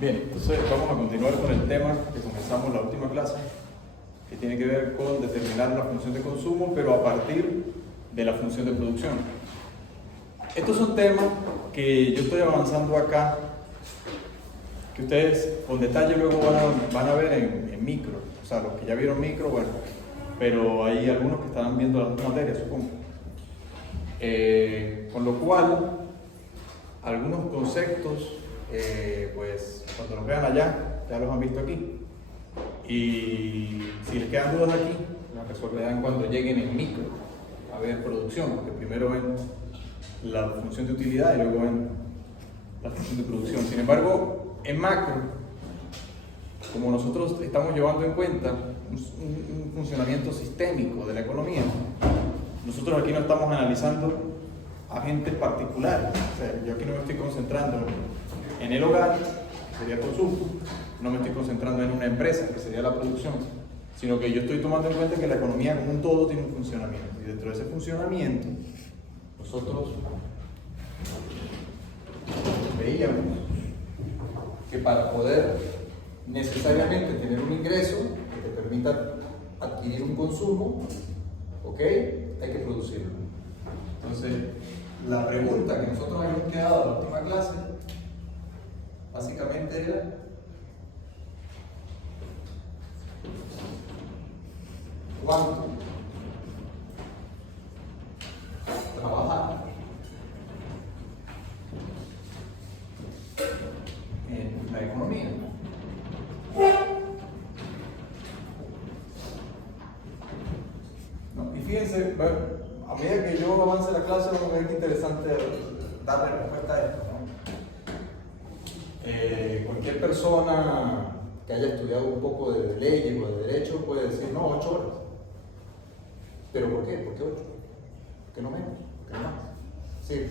Bien, entonces vamos a continuar con el tema que comenzamos la última clase, que tiene que ver con determinar la función de consumo, pero a partir de la función de producción. Estos son temas que yo estoy avanzando acá, que ustedes con detalle luego van a ver en micro. O sea, los que ya vieron micro, bueno, pero hay algunos que estarán viendo las dos materias, supongo. Con lo cual, algunos conceptos, pues cuando los vean allá, ya los han visto aquí. Y si les quedan dudas aquí, las resolverán cuando lleguen en micro a ver producción, porque primero ven la función de utilidad y luego ven la función de producción. Sin embargo, en macro, como nosotros estamos llevando en cuenta un funcionamiento sistémico de la economía, nosotros aquí no estamos analizando agentes particulares. O sea, yo aquí no me estoy concentrando en el hogar, que sería el consumo, no me estoy concentrando en una empresa, que sería la producción, sino que yo estoy tomando en cuenta que la economía como un todo tiene un funcionamiento, y dentro de ese funcionamiento nosotros veíamos que para poder necesariamente tener un ingreso que te permita adquirir un consumo, ¿ok? Hay que producirlo. Entonces, la pregunta que nosotros habíamos quedado en la última clase básicamente era: ¿cuánto trabajar en la economía? No, y fíjense, bueno, a medida que yo avance la clase, vamos a ver qué interesante darle respuesta a esto, ¿no? Cualquier persona que haya estudiado un poco de leyes o de derecho puede decir, no, 8 horas. ¿Pero por qué? ¿Por qué 8? ¿Por qué no menos? ¿Por qué no más? Sí.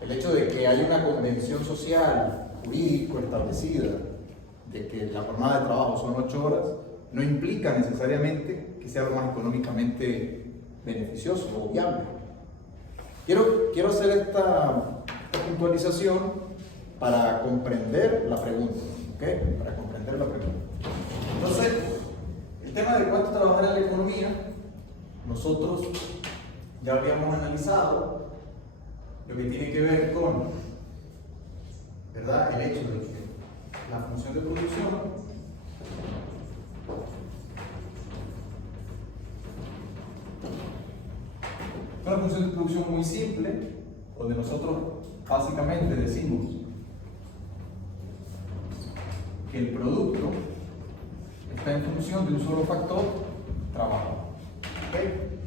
El hecho de que haya una convención social, jurídico establecida, de que la jornada de trabajo son 8 horas, no implica necesariamente que sea lo más económicamente beneficioso o viable. Quiero hacer esta puntualización para comprender la pregunta, ¿ok? Para comprender la pregunta. Entonces, el tema de cuánto trabajar en la economía, nosotros ya habíamos analizado lo que tiene que ver con, ¿verdad?, el hecho de que la función de producción es una función de producción muy simple, donde nosotros básicamente decimos que el producto está en función de un solo factor, trabajo. ¿Okay?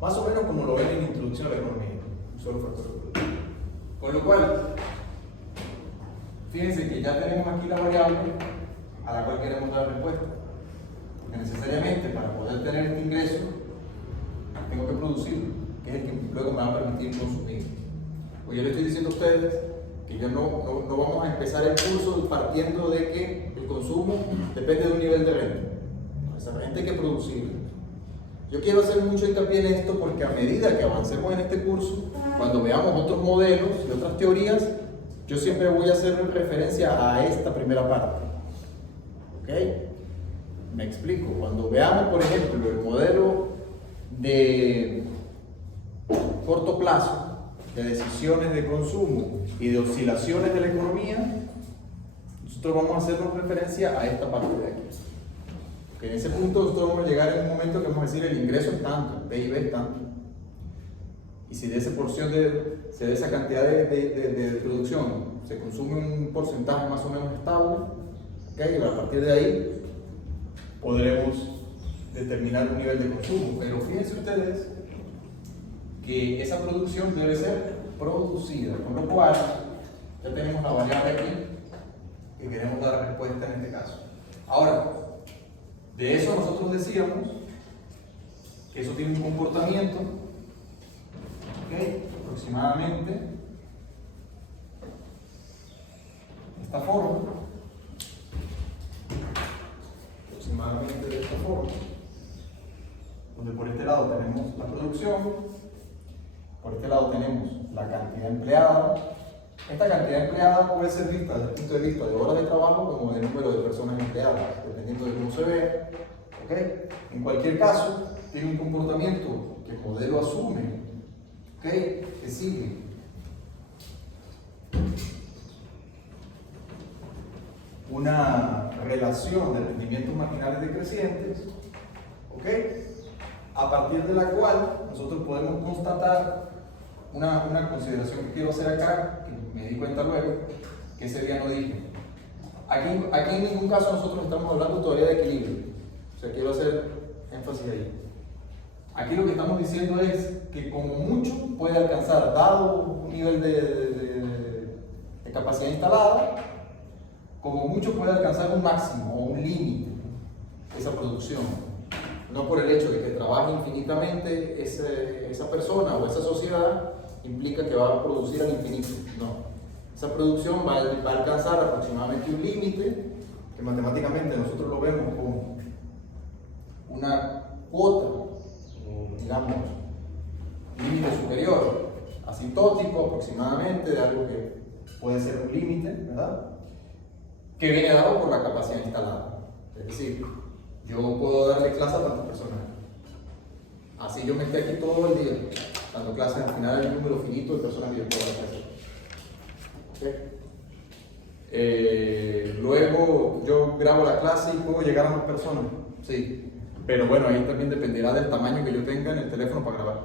Más o menos como lo ven en Introducción a la Economía, un solo factor de producto. Con lo cual, fíjense que ya tenemos aquí la variable a la cual queremos dar respuesta. Porque necesariamente para poder tener este ingreso, tengo que producirlo, que es el que luego me va a permitir consumir. Pues yo le estoy diciendo a ustedes que ya no vamos a empezar el curso partiendo de que el consumo depende de un nivel de renta. Esa renta hay que producirla. Yo quiero hacer mucho hincapié en esto porque a medida que avancemos en este curso, cuando veamos otros modelos y otras teorías, yo siempre voy a hacer referencia a esta primera parte. ¿Ok? Me explico. Cuando veamos, por ejemplo, el modelo de corto plazo, de decisiones de consumo y de oscilaciones de la economía, nosotros vamos a hacernos referencia a esta parte de aquí. Que en ese punto nosotros vamos a llegar en un momento que vamos a decir el ingreso es tanto, el PIB es tanto. Y si de esa porción de esa cantidad de producción se consume un porcentaje más o menos estable, ¿okay? Y a partir de ahí podremos determinar un nivel de consumo. Pero fíjense ustedes que esa producción debe ser producida, con lo cual ya tenemos la variable aquí que queremos dar respuesta en este caso. Ahora, de eso nosotros decíamos que eso tiene un comportamiento, ¿okay?, aproximadamente de esta forma, donde por este lado tenemos la producción, por este lado tenemos la cantidad empleada, Esta cantidad empleada puede ser vista desde el punto de vista de horas de trabajo como de número de personas empleadas, dependiendo de cómo se ve. ¿Okay? En cualquier caso, tiene un comportamiento que el modelo asume, ¿okay? Que sigue una relación de rendimientos marginales decrecientes, ¿okay? A partir de la cual nosotros podemos constatar una consideración que quiero hacer acá, que me di cuenta luego, que ese día no dije. Aquí en ningún caso nosotros estamos hablando todavía de equilibrio. O sea, quiero hacer énfasis ahí. Aquí lo que estamos diciendo es que como mucho puede alcanzar, dado un nivel de capacidad instalada, como mucho puede alcanzar un máximo o un límite esa producción. No por el hecho de que trabaje infinitamente esa persona o esa sociedad implica que va a producir al infinito. No. Esa producción va a alcanzar aproximadamente un límite que matemáticamente nosotros lo vemos como una cuota, o digamos, límite superior, asintótico aproximadamente, de algo que puede ser un límite, ¿verdad? Que viene dado por la capacidad instalada. Es decir, yo puedo darle clase a tantas personas. Así yo me esté aquí todo el día dando clases, al final hay un número finito de personas que yo puedo dar clase. ¿Okay? Luego yo grabo la clase y puedo llegar a más personas. Sí. Pero bueno, ahí también dependerá del tamaño que yo tenga en el teléfono para grabar.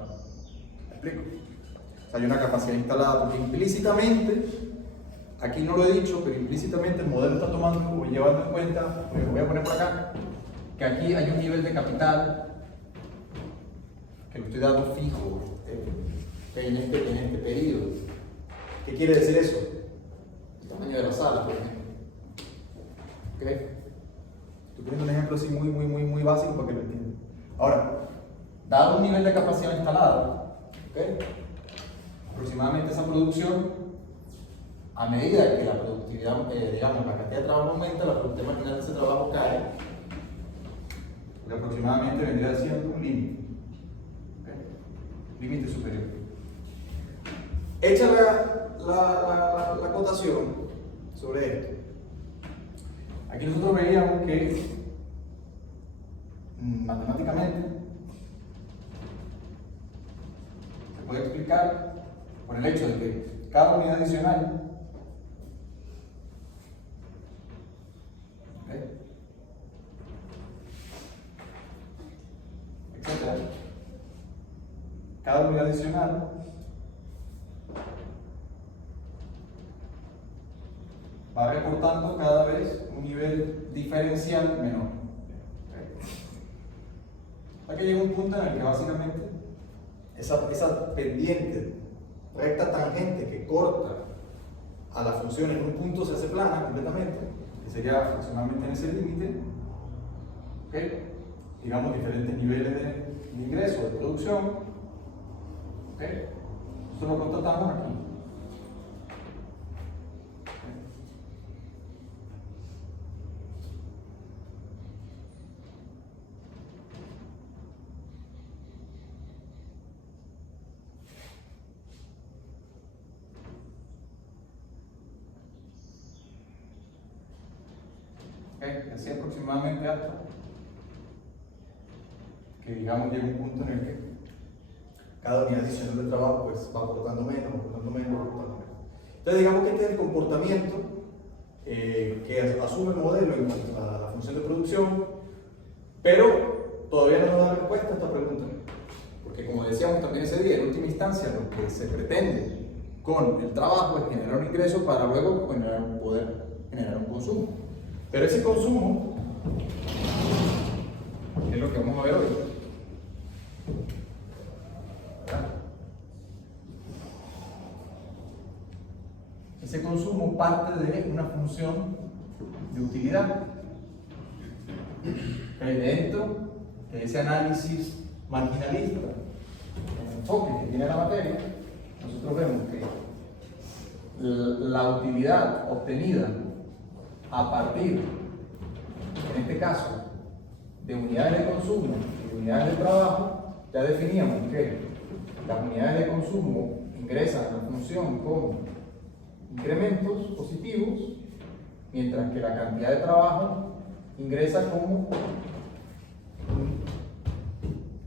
¿Me explico? O sea, hay una capacidad instalada, porque implícitamente, aquí no lo he dicho, pero implícitamente el modelo está tomando o llevando en cuenta, lo voy a poner por acá, que aquí hay un nivel de capital que lo estoy dando fijo en este periodo. ¿Qué quiere decir eso? El tamaño de la sala, por ejemplo. ¿Okay? Estoy poniendo un ejemplo así muy básico para que lo entiendan. Ahora, dado un nivel de capacidad instalada, ¿okay? Aproximadamente esa producción, a medida que la productividad, digamos, la cantidad de trabajo aumenta, la productividad marginal de ese trabajo cae, porque aproximadamente vendría siendo un límite, ¿okay? Límite superior. Hecha la acotación sobre esto, aquí nosotros veíamos que matemáticamente se puede explicar por el hecho de que cada unidad adicional, ¿okay? Etcétera, cada unidad adicional va reportando cada vez un nivel diferencial menor. Hasta que llega un punto en el que básicamente esa pendiente, recta tangente que corta a la función en un punto se hace plana completamente, que sería aproximadamente en ese límite, ¿okay? Digamos diferentes niveles de ingreso, de producción, ¿okay? Esto lo constatamos aquí. Así aproximadamente hasta que digamos llega un punto en el que cada unidad adicional de trabajo pues va aportando menos. Entonces digamos que este es el comportamiento que asume el modelo en cuanto a la función de producción, pero todavía no nos da respuesta a esta pregunta, porque como decíamos también ese día, en última instancia lo que se pretende con el trabajo es generar un ingreso para luego poder generar un consumo. Pero ese consumo es lo que vamos a ver hoy. Ese consumo parte de una función de utilidad. Dentro de ese análisis marginalista, el enfoque que tiene la materia, nosotros vemos que la utilidad obtenida a partir, en este caso, de unidades de consumo y de unidades de trabajo, ya definíamos que las unidades de consumo ingresan a la función como incrementos positivos, mientras que la cantidad de trabajo ingresa como un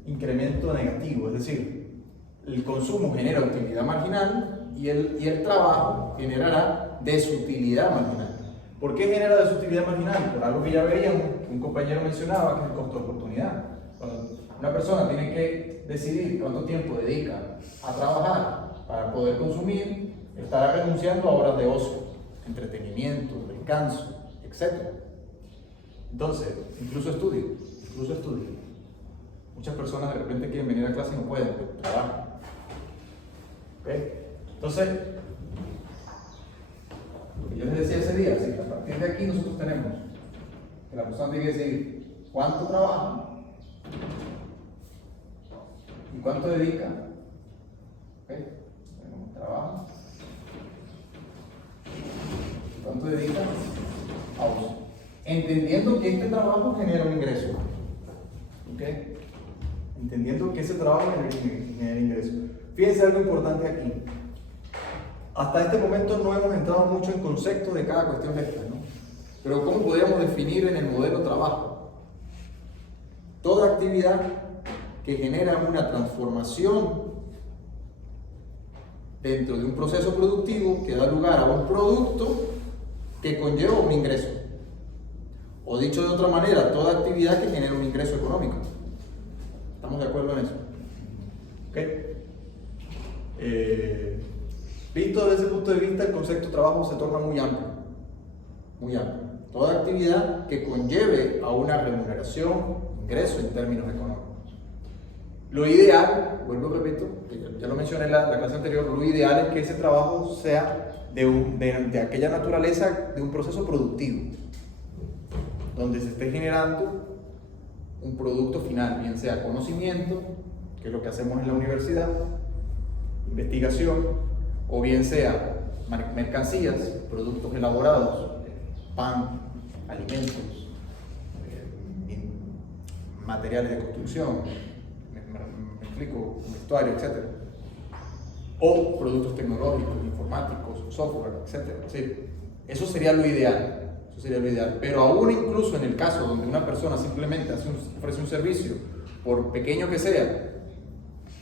incremento negativo, es decir, el consumo genera utilidad marginal y el trabajo generará desutilidad marginal. ¿Por qué genera desutilidad marginal? Por algo que ya veíamos, que un compañero mencionaba, que es el costo de oportunidad. Cuando una persona tiene que decidir cuánto tiempo dedica a trabajar para poder consumir, estará renunciando a horas de ocio, entretenimiento, descanso, etc. Entonces, incluso estudio. Muchas personas de repente quieren venir a clase y no pueden, porque trabajan. ¿Okay? Entonces, lo que yo les decía ese día, si a partir de aquí nosotros tenemos que la persona tiene que decidir cuánto trabaja y cuánto dedica. ¿Okay? Tenemos trabajo y cuánto dedica a uso. Entendiendo que este trabajo genera un ingreso. ¿Okay? Entendiendo que ese trabajo genera ingreso. Fíjense algo importante aquí. Hasta este momento no hemos entrado mucho en conceptos de cada cuestión de estas, ¿no? Pero ¿cómo podríamos definir en el modelo trabajo? Toda actividad que genera una transformación dentro de un proceso productivo que da lugar a un producto que conlleva un ingreso. O dicho de otra manera, toda actividad que genera un ingreso económico. ¿Estamos de acuerdo en eso? ¿Ok? Visto desde ese punto de vista, el concepto de trabajo se torna muy amplio. Muy amplio. Toda actividad que conlleve a una remuneración, ingreso en términos económicos. Lo ideal, vuelvo y repito, ya lo mencioné en la clase anterior, lo ideal es que ese trabajo sea de aquella naturaleza de un proceso productivo, donde se esté generando un producto final, bien sea conocimiento, que es lo que hacemos en la universidad, investigación, o bien sea mercancías, productos elaborados, pan, alimentos, materiales de construcción, me explico, vestuario, etc. O productos tecnológicos, informáticos, software, etc. Sí, eso sería lo ideal. Eso sería lo ideal. Pero aún incluso en el caso donde una persona simplemente ofrece un servicio, por pequeño que sea,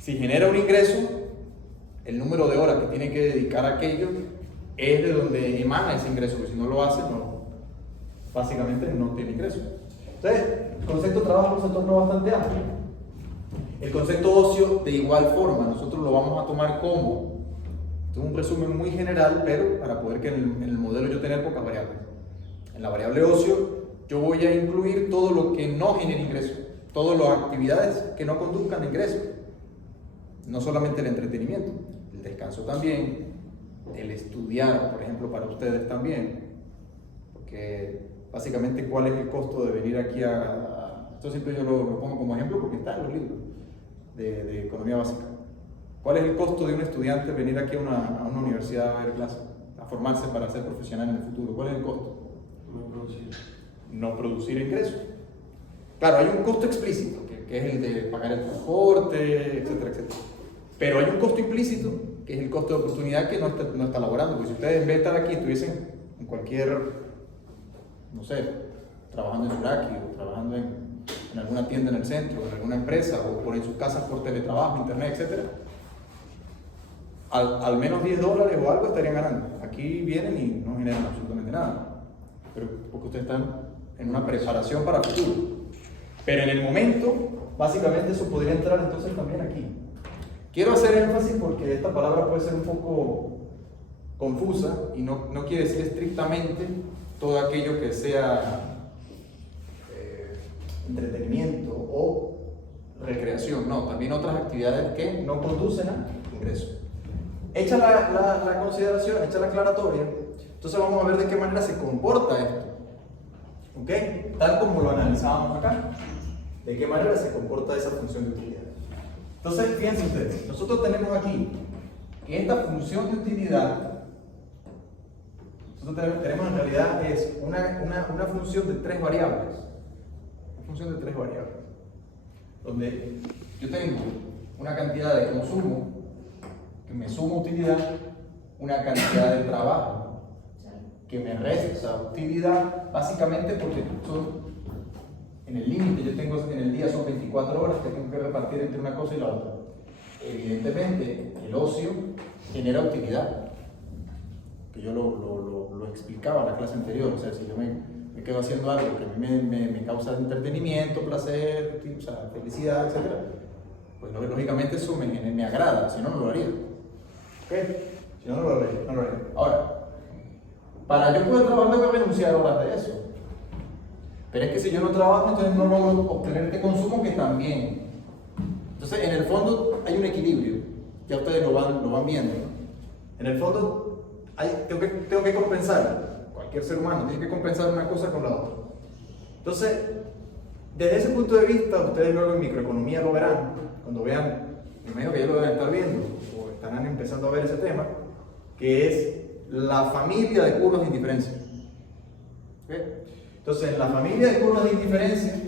si genera un ingreso, el número de horas que tiene que dedicar a aquello es de donde emana ese ingreso, porque si no lo hace, básicamente no tiene ingreso. Entonces, el concepto de trabajo se torna bastante amplio. El concepto ocio, de igual forma, nosotros lo vamos a tomar como, esto es un resumen muy general, pero para poder que en el modelo yo tener pocas variables. En la variable ocio, yo voy a incluir todo lo que no genere ingreso, todas las actividades que no conduzcan a ingreso. No solamente el entretenimiento, el descanso también, el estudiar, por ejemplo, para ustedes también, porque básicamente cuál es el costo de venir aquí esto siempre yo lo pongo como ejemplo porque está en los libros de economía básica. ¿Cuál es el costo de un estudiante venir aquí a una universidad a ver clases, a formarse para ser profesional en el futuro? ¿Cuál es el costo? No producir ingresos. Claro, hay un costo explícito, que es el de pagar el transporte, etcétera, etcétera. Pero hay un costo implícito, que es el costo de oportunidad que no está elaborando. Porque si ustedes en vez de estar aquí estuviesen en cualquier, no sé, trabajando en Suraki o trabajando en alguna tienda en el centro, en alguna empresa, o por en sus casas por teletrabajo, internet, etcétera, al menos $10 o algo estarían ganando. Aquí vienen y no generan absolutamente nada. Pero porque ustedes están en una preparación para el futuro. Pero en el momento, básicamente eso podría entrar entonces también aquí. Quiero hacer énfasis porque esta palabra puede ser un poco confusa y no quiere decir estrictamente todo aquello que sea entretenimiento o recreación. No, también otras actividades que no conducen a ingreso. Hecha la consideración, hecha la aclaratoria, entonces vamos a ver de qué manera se comporta esto. ¿Ok? Tal como lo analizábamos acá. ¿De qué manera se comporta esa función de utilidad? Entonces, fíjense ustedes, nosotros tenemos aquí que esta función de utilidad, nosotros tenemos en realidad es una función de tres variables. Una función de tres variables. Donde yo tengo una cantidad de consumo que me suma utilidad una cantidad de trabajo que me resta utilidad, básicamente porque en el límite yo tengo en el día son 24 horas que tengo que repartir entre una cosa y la otra. Evidentemente, el ocio genera utilidad, que yo lo explicaba en la clase anterior. O sea, si yo me quedo haciendo algo que a mí me causa entretenimiento, placer, o sea, felicidad, etc., pues lógicamente eso me agrada, si no, no lo haría. ¿Ok? Si no, no lo haría. Ahora, para yo poder trabajar tengo que renunciar a horas de eso. Pero es que si yo no trabajo, entonces no logro obtener este consumo que también. Entonces, en el fondo hay un equilibrio. Ya ustedes lo van viendo, ¿no? En el fondo tengo que compensar. Cualquier ser humano tiene que compensar una cosa con la otra. Entonces, desde ese punto de vista, ustedes luego en microeconomía lo verán. Cuando vean, me imagino que ya lo deben estar viendo o estarán empezando a ver ese tema, que es la familia de curvas de indiferencia. ¿Okay? Entonces, en la familia de curvas de indiferencia,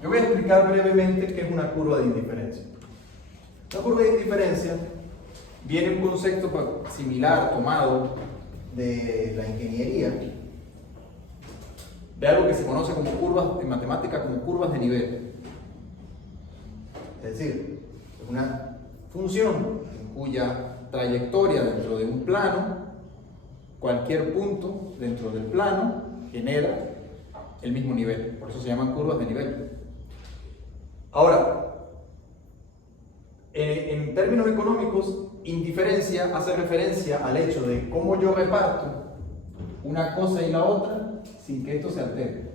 yo voy a explicar brevemente qué es una curva de indiferencia. Una curva de indiferencia viene un concepto similar tomado de la ingeniería, de algo que se conoce como curvas en matemática, como curvas de nivel. Es decir, es una función cuya trayectoria dentro de un plano, cualquier punto dentro del plano genera el mismo nivel. Por eso se llaman curvas de nivel. Ahora, en términos económicos, indiferencia hace referencia al hecho de cómo yo reparto una cosa y la otra sin que esto se altere.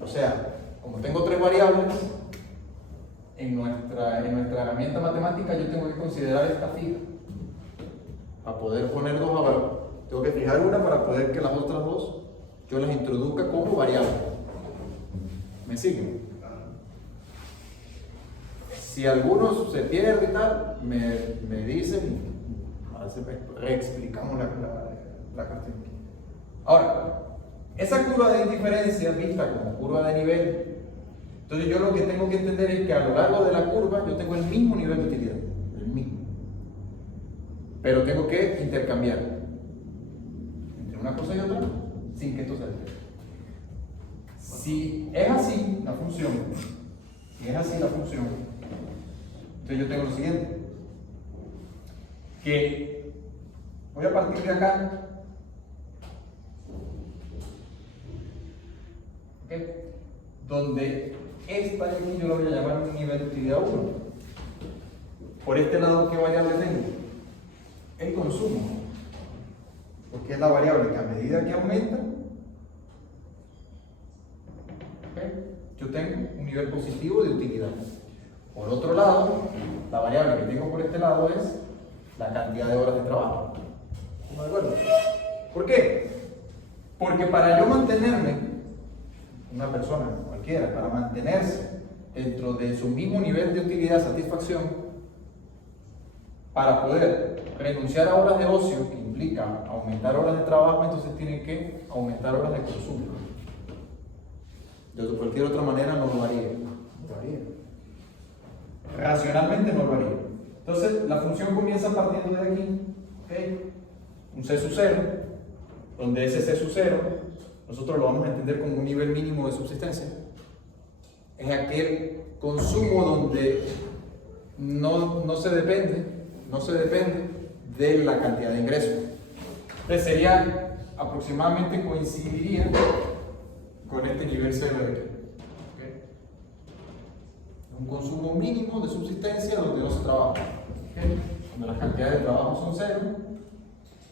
O sea, como tengo tres variables, en nuestra herramienta matemática yo tengo que considerar esta fija para poder poner dos abajo. Tengo que fijar una para poder que las otras dos yo las introduzca como variables. ¿Me siguen? Si algunos se pierde y tal, me dicen, a veces reexplicamos la cuestión. Ahora, esa curva de indiferencia vista como curva de nivel, entonces yo lo que tengo que entender es que a lo largo de la curva yo tengo el mismo nivel de utilidad, el mismo. Pero tengo que intercambiar entre una cosa y otra sin que esto se altere. Si es así la función, entonces yo tengo lo siguiente, que voy a partir de acá, ¿okay? Donde esta de aquí yo lo voy a llamar un nivel de utilidad 1. Por este lado, ¿qué variable tengo? El consumo, porque es la variable que a medida que aumenta, ¿okay?, yo tengo un nivel positivo de utilidad. Por otro lado, la variable que tengo por este lado es la cantidad de horas de trabajo. ¿Estamos de acuerdo? ¿Por qué? Porque para yo mantenerme, una persona cualquiera, para mantenerse dentro de su mismo nivel de utilidad, satisfacción, para poder renunciar a horas de ocio, que implica aumentar horas de trabajo, entonces tiene que aumentar horas de consumo. De cualquier otra manera no lo haría. Racionalmente no lo haría. Entonces la función comienza partiendo de aquí, ¿okay? Un C sub 0, donde ese C sub 0 nosotros lo vamos a entender como un nivel mínimo de subsistencia. Es aquel consumo donde no se depende de la cantidad de ingresos. Entonces sería aproximadamente, coincidiría con este nivel 0 de aquí. ¿Okay? Un consumo mínimo de subsistencia donde no se trabaja. ¿Okay? Cuando las cantidades de trabajo son 0,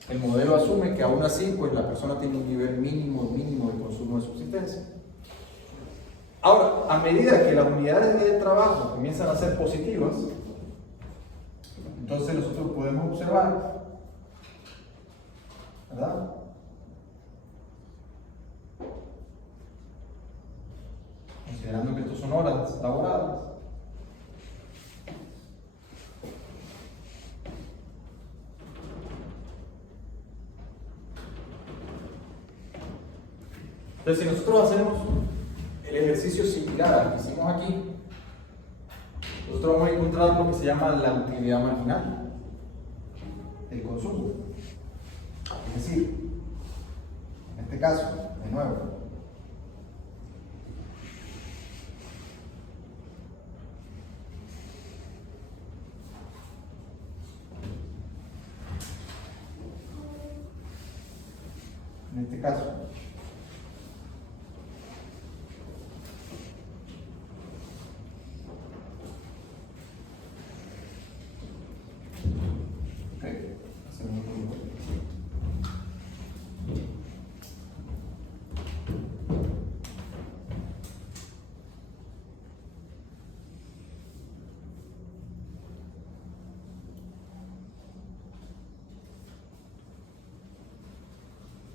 el modelo asume que aún así pues, la persona tiene un nivel mínimo de consumo de subsistencia. Ahora, a medida que las unidades de trabajo comienzan a ser positivas, entonces nosotros podemos observar, ¿verdad?, considerando que estos son horas laboradas, Entonces, si nosotros hacemos el ejercicio similar al que hicimos aquí, nosotros vamos a encontrar lo que se llama la utilidad marginal del consumo. Es decir, en este caso, de nuevo, en este caso,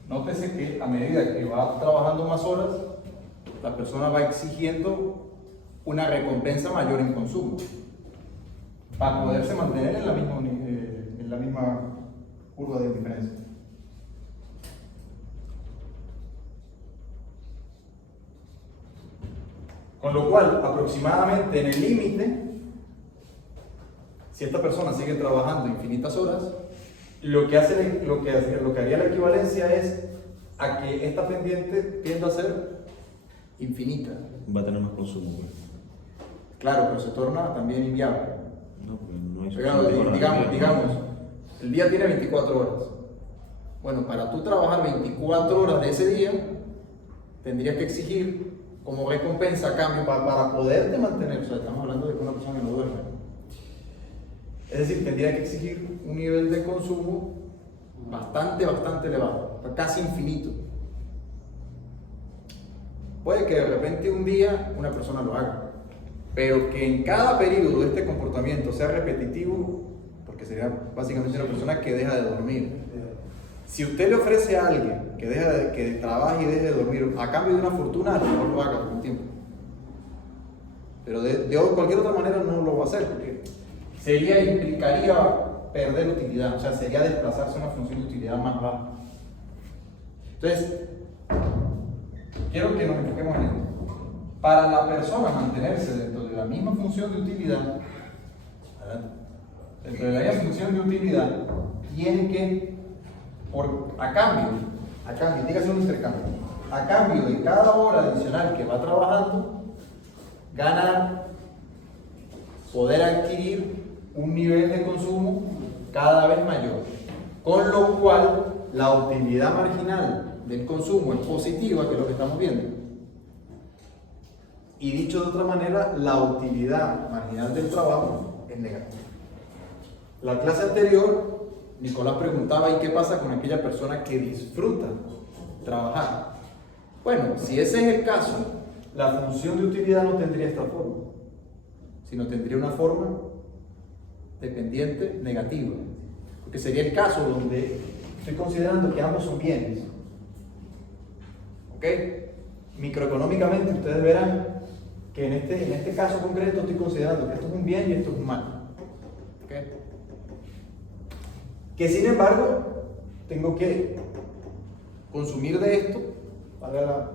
nótese que a medida que va trabajando más horas, la persona va exigiendo una recompensa mayor en consumo para poderse mantener en la misma curva de diferencia. Con lo cual, aproximadamente en el límite, si esta persona sigue trabajando infinitas horas, lo que haría la equivalencia es a que esta pendiente tienda a ser infinita. Va a tener más consumo. Claro, pero se torna también inviable. No, porque no hay Digamos, el día tiene 24 horas. Bueno, para tú trabajar 24 horas de ese día, tendrías que exigir como recompensa a cambio para poderte mantener. O sea, estamos hablando de que una persona que no duerme. Es decir, tendría que exigir un nivel de consumo bastante elevado, casi infinito. Puede que de repente un día una persona lo haga, pero que en cada periodo este comportamiento sea repetitivo, porque sería básicamente una persona que deja de dormir. Si usted le ofrece a alguien que trabaje y deje de dormir a cambio de una fortuna, a lo mejor lo haga por un tiempo. Pero de cualquier otra manera no lo va a hacer, porque implicaría perder utilidad, o sea, sería desplazarse a una función de utilidad más baja. Entonces, quiero que nos enfoquemos en esto. Para la persona mantenerse dentro de la misma función de utilidad, tiene que, a cambio, dígase un intercambio, a cambio de cada hora adicional que va trabajando, ganar, poder adquirir un nivel de consumo cada vez mayor, con lo cual la utilidad marginal del consumo es positiva, que es lo que estamos viendo, y dicho de otra manera, la utilidad marginal del trabajo es negativa. La clase anterior, Nicolás preguntaba: ¿y qué pasa con aquella persona que disfruta trabajar? Bueno, si ese es el caso, la función de utilidad no tendría esta forma, sino tendría una forma dependiente negativa, porque sería el caso donde estoy considerando que ambos son bienes. ¿Ok? Microeconómicamente ustedes verán que en este caso concreto estoy considerando que esto es un bien y esto es un mal. ¿Ok? Que sin embargo tengo que consumir de esto, valga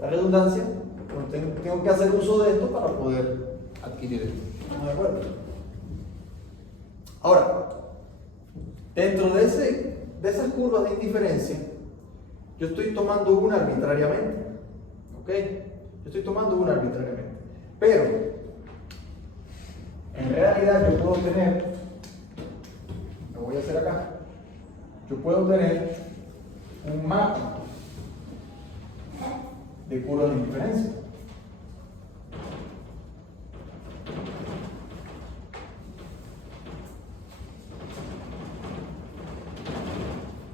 la redundancia, tengo que hacer uso de esto para poder adquirir esto. ¿Estamos de acuerdo? Ahora, dentro de esas curvas de indiferencia, yo estoy tomando una arbitrariamente. ¿Ok? Yo estoy tomando una arbitrariamente. Pero, en realidad yo puedo tener, lo voy a hacer acá, yo puedo tener un mapa de curvas de indiferencia.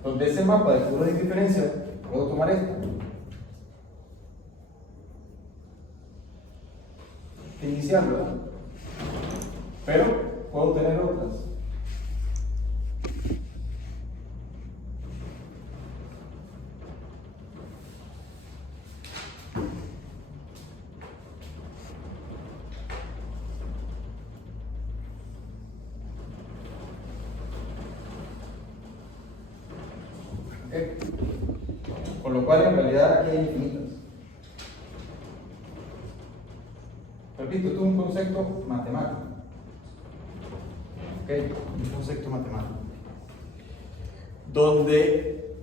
Donde ese mapa de curvas de indiferencia, puedo tomar esto, inicial, ¿verdad? Pero puedo tener otras. Con lo cual en realidad aquí hay infinitas. Repito, esto es un concepto matemático. ¿Ok? Un concepto matemático. Donde,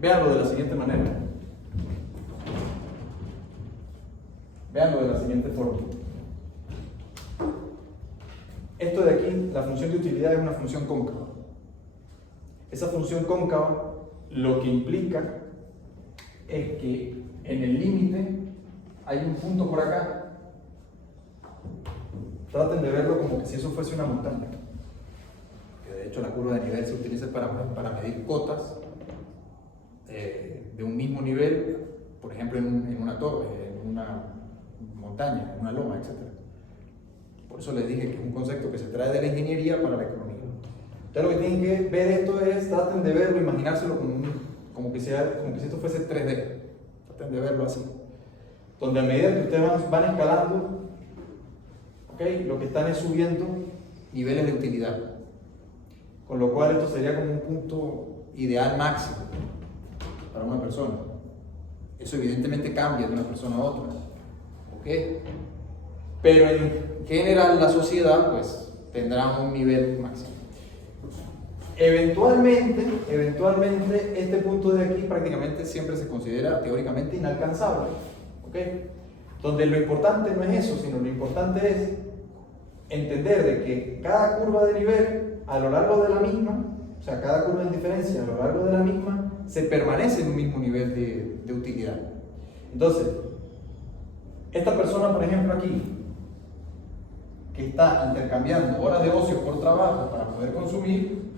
véanlo de la siguiente manera. Véanlo de la siguiente forma. Esto de aquí, la función de utilidad es una función cóncava. Esa función cóncava lo que implica es que en el límite hay un punto por acá. Traten de verlo como que si eso fuese una montaña. Que de hecho la curva de nivel se utiliza para medir cotas de un mismo nivel, por ejemplo en una torre, en una montaña, en una loma, etc. Por eso les dije que es un concepto que se trae de la ingeniería para la economía. Ustedes lo que tienen que ver esto es, traten de verlo, imaginárselo como que si esto fuese 3D. Traten de verlo así. Donde a medida que ustedes van escalando, ¿okay? Lo que están es subiendo niveles de utilidad. Con lo cual esto sería como un punto ideal máximo para una persona. Eso evidentemente cambia de una persona a otra. ¿Ok? Pero en general la sociedad pues tendrá un nivel máximo. Eventualmente este punto de aquí prácticamente siempre se considera teóricamente inalcanzable. ¿Ok? Donde lo importante no es eso, sino lo importante es entender de que cada curva de nivel a lo largo de la misma, o sea, cada curva en diferencia a lo largo de la misma, se permanece en un mismo nivel de utilidad. Entonces, esta persona, por ejemplo, aquí, que está intercambiando horas de ocio por trabajo para poder consumir,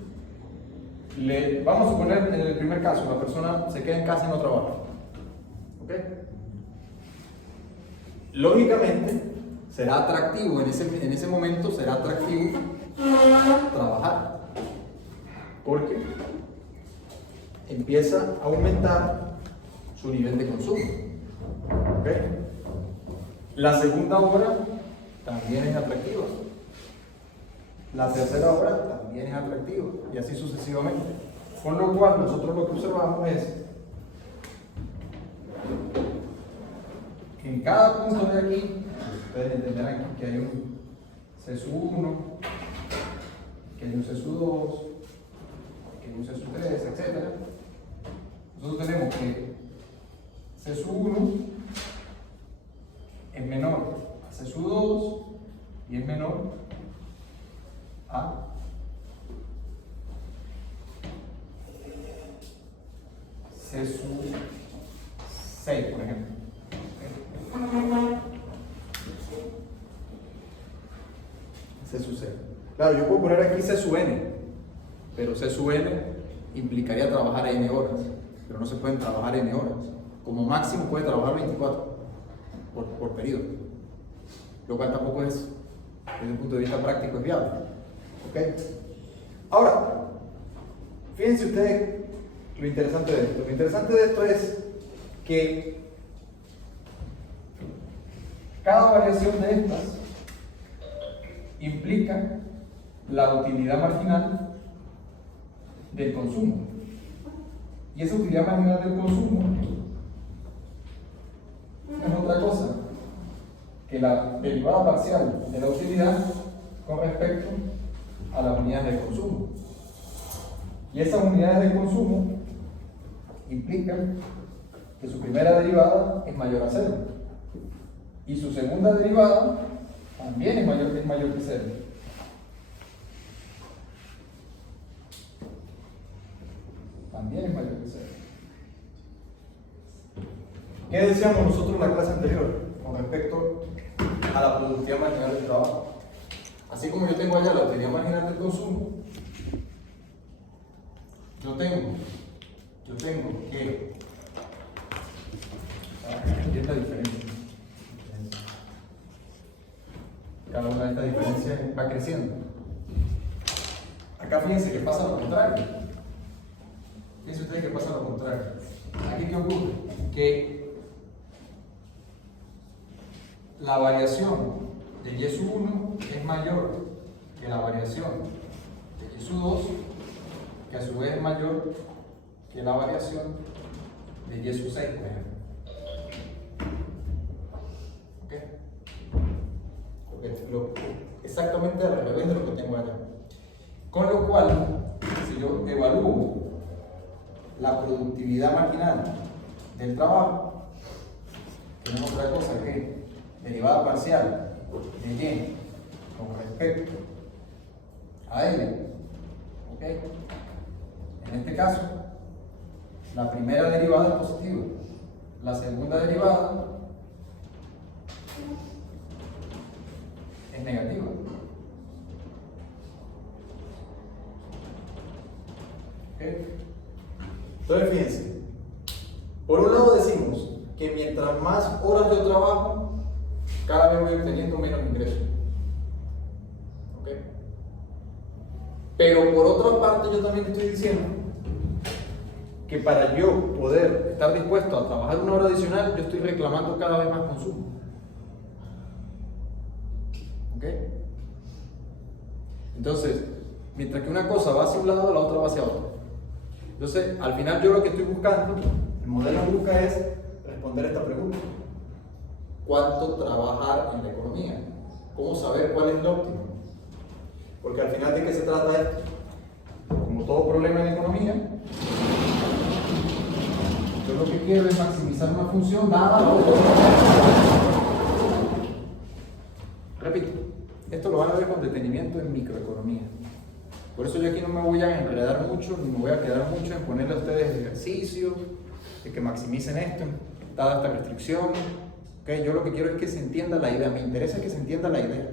vamos a suponer en el primer caso, la persona se queda en casa y no trabaja. ¿Ok? Lógicamente, será atractivo, en ese momento será atractivo trabajar. Porque empieza a aumentar su nivel de consumo. ¿Ok? La segunda hora también es atractiva. La tercera hora también es atractiva. Y así sucesivamente. Con lo cual, nosotros lo que observamos es que en cada punto de aquí, ustedes entenderán que hay un C1, que hay un C2, que hay un C3, etc. Nosotros tenemos que C1 es menor a C2 y es menor a C6, por ejemplo. C sub 0. Claro, yo puedo poner aquí C sub n, pero C sub n implicaría trabajar n horas, pero no se pueden trabajar n horas. Como máximo puede trabajar 24 por periodo, lo cual tampoco es, desde un punto de vista práctico, es viable. ¿Okay? Ahora, fíjense ustedes lo interesante de esto. Lo interesante de esto es que cada variación de estas implica la utilidad marginal del consumo. Y esa utilidad marginal del consumo no es otra cosa que la derivada parcial de la utilidad con respecto a las unidades de consumo. Y esas unidades de consumo implican que su primera derivada es mayor a 0 y su segunda derivada también es mayor que 0. También es mayor que 0. ¿Qué decíamos nosotros en la clase anterior con respecto a la productividad marginal del trabajo? Así como yo tengo allá la utilidad marginal del consumo, yo tengo que aquí esta diferencia. Cada una de estas diferencias va creciendo. Acá fíjense que pasa lo contrario. Fíjense ustedes que pasa lo contrario. Aquí ¿qué ocurre? Que la variación de Y sub 1 es mayor que la variación de Y sub 2, que a su vez es mayor que la variación de y sub 6, por ejemplo. Exactamente al revés de lo que tengo allá. Con lo cual, si yo evalúo la productividad marginal del trabajo, tenemos otra cosa que derivada parcial de y con respecto a L. ¿Ok? En este caso, la primera derivada es positiva, la segunda derivada es negativa. ¿Okay? Entonces fíjense, por un lado decimos que mientras más horas yo trabajo, cada vez voy obteniendo menos ingresos. ¿Okay? Pero por otra parte yo también estoy diciendo que para yo poder estar dispuesto a trabajar una hora adicional, yo estoy reclamando cada vez más consumo. ¿Ok? Entonces, mientras que una cosa va hacia un lado, la otra va hacia otro. Entonces, al final yo lo que estoy buscando, el modelo busca es responder esta pregunta. ¿Cuánto trabajar en la economía? ¿Cómo saber cuál es lo óptimo? Porque al final, ¿de qué se trata esto? Como todo problema en economía, yo lo que quiero es maximizar una función dada la otra. Repito, esto lo van a ver con detenimiento en microeconomía. Por eso yo aquí no me voy a enredar mucho, ni me voy a quedar mucho en ponerle a ustedes ejercicios, de que maximicen esto, dada esta restricción. ¿Okay? Yo lo que quiero es que se entienda la idea, me interesa que se entienda la idea.